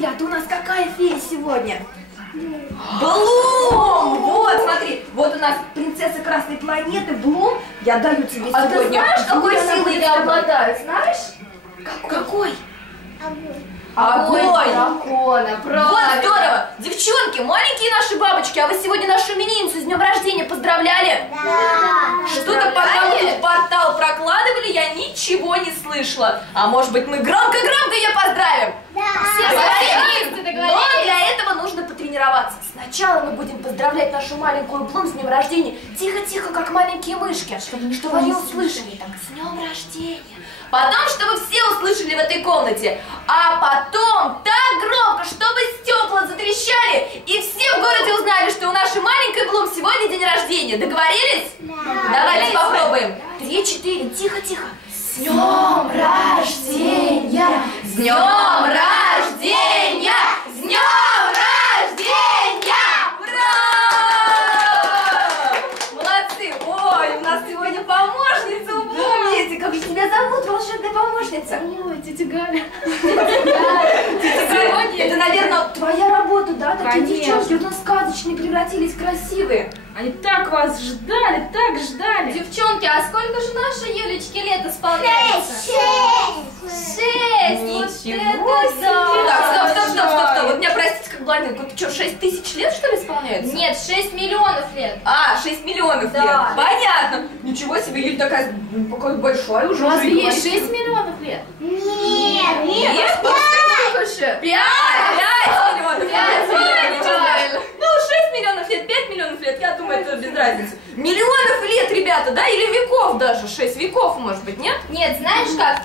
Юля, а ты у нас какая фея сегодня? Блум! Вот, смотри, вот у нас принцесса Красной планеты, Блум. Я даю тебе А ты сегодня. знаешь, какой Юля, она силой я обладаю, знаешь? Какой? Огонь Огонь! дракона, Вот правильно. здорово! Девчонки, маленькие наши бабочки, а вы сегодня нашу именинницу с днем рождения поздравляли? Что-то пока мы тут портал прокладывали, я ничего не слышала. А может быть мы громко-громко потренироваться. Сначала мы будем поздравлять нашу маленькую Блум с днем рождения. Тихо-тихо, как маленькие мышки, чтобы они услышали. Так, с днем рождения. Потом, чтобы все услышали в этой комнате. А потом так громко, чтобы стекла затрещали, и все в городе узнали, что у нашей маленькой Блум сегодня день рождения. Договорились? Давайте попробуем. Три-четыре, тихо-тихо. С днем рождения! С днем рождения! С днем рождения! Ура! Молодцы! Ой, у нас сегодня помощница у Блум есть. Как же тебя зовут, волшебная помощница? Ой, тетя Галя. Это, наверное, твоя работа, да? Такие девчонки у нас сказочные превратились в красивые. Они так вас ждали, так ждали. Девчонки, а сколько же нашей Юлечке лет исполняется? Шесть! Ничего вот это да! Так, стоп, стоп, стоп, стоп, стоп. Вот меня простите, как блондинку. Ты что, 6 тысяч лет, что ли, исполняется? Нет, 6 миллионов лет. А, 6 миллионов лет. Понятно. Ничего себе, Юль такая м, какая большая уже. Разве говорит. 6 миллионов лет? Нет! Нет, же? 5, 5 миллионов лет. Пять миллионов, правильно. Ну, 6 миллионов лет, 5 миллионов лет, я думаю, это без разницы. Миллионов лет, ребята, да? Или веков даже, 6 веков, может быть, нет? Нет, знаешь как?